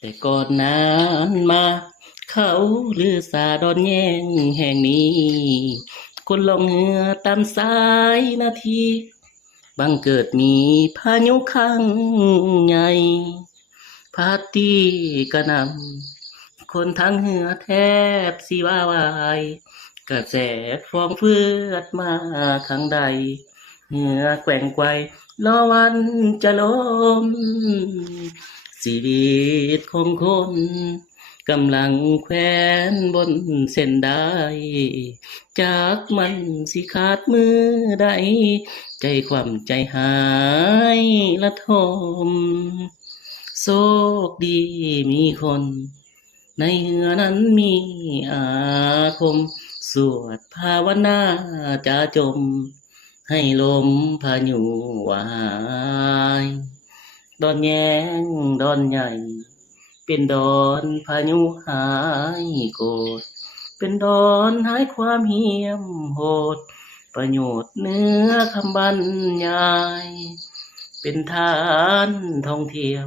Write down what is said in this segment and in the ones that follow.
แต่ก่อนนานมาเขาลือสาดอนแยงแห่งนี้คนลงเรือตามสายนาทีบังเกิดมีพายุครั้งใหญ่พาตีกระหนำคนทั้งเหือแทบสิว่าวายกระแสฟองเฟือดมาข้างใดเหงื่อแกว่งไกวรอวันจะล้มชีวิตของคนกำลังแขวนบนเส้นได้จากมันสิขาดมือใดใจความใจหายละทมโชคดีมีคนในเหือนั้นมีอาคมสวดภาวนาจะจมให้ลมพายุวายดอนแยงดอนใหญ่เป็นดอนพายุหายโกรธเป็นดอนหายความเหี้ยมโหดประโยชน์เนื้อคำบรรยายเป็นฐานท่องเที่ยว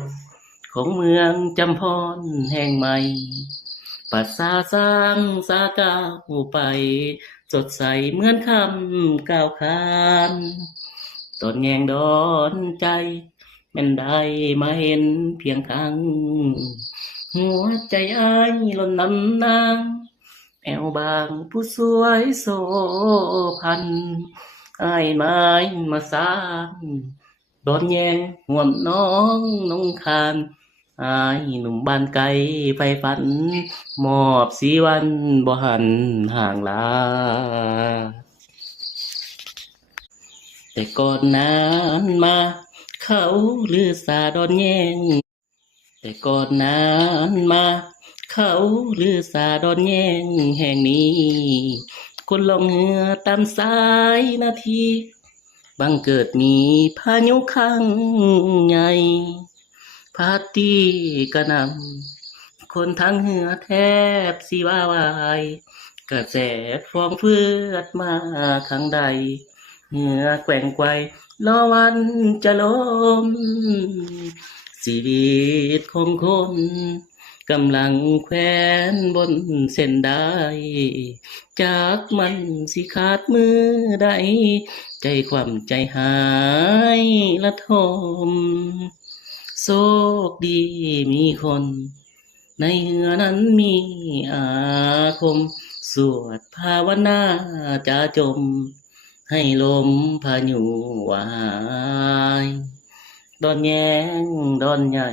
ของเมืองจำพรแห่งใหม่ปัสสาสร้างสาก้าวไปสดใสเหมือนคำก้าวขานตอนแงงดอนใจแม่นได้มาเห็นเพียงครั้งหัวใจอ้ายหล่นน้ำนางแอวบางผู้สวยโสพันอ้ายไม้มาสร้างดอนแยงห่วมน้องน้องคานอายหนุ่มบ้านไกลไฟฝันมอบสีวันบ่หันห่างลาแต่ก่อนนานมาเขาลือสาดอนแยงแต่ก่อนนานมาเขาลือสาดอนแยงแห่งนี้คนลงเรือตามสายนาทีบังเกิดมีพายุครั้งใหญ่พาตีกระหนำคนทั้งเหือแทบสิว่าวายกระแสฟองเฟือดมาข้างใดเหงื่อแกว่งไกวรอวันจะล้มชีวิตของคนกำลังแขวนบนเส้นได้จากมันสิขาดมือใดใจความใจหายละทมโชคดีมีคนในเหือนั้นมีอาคมสวดภาวนาจะจมให้ลมพายุวายดอนแยงดอนใหญ่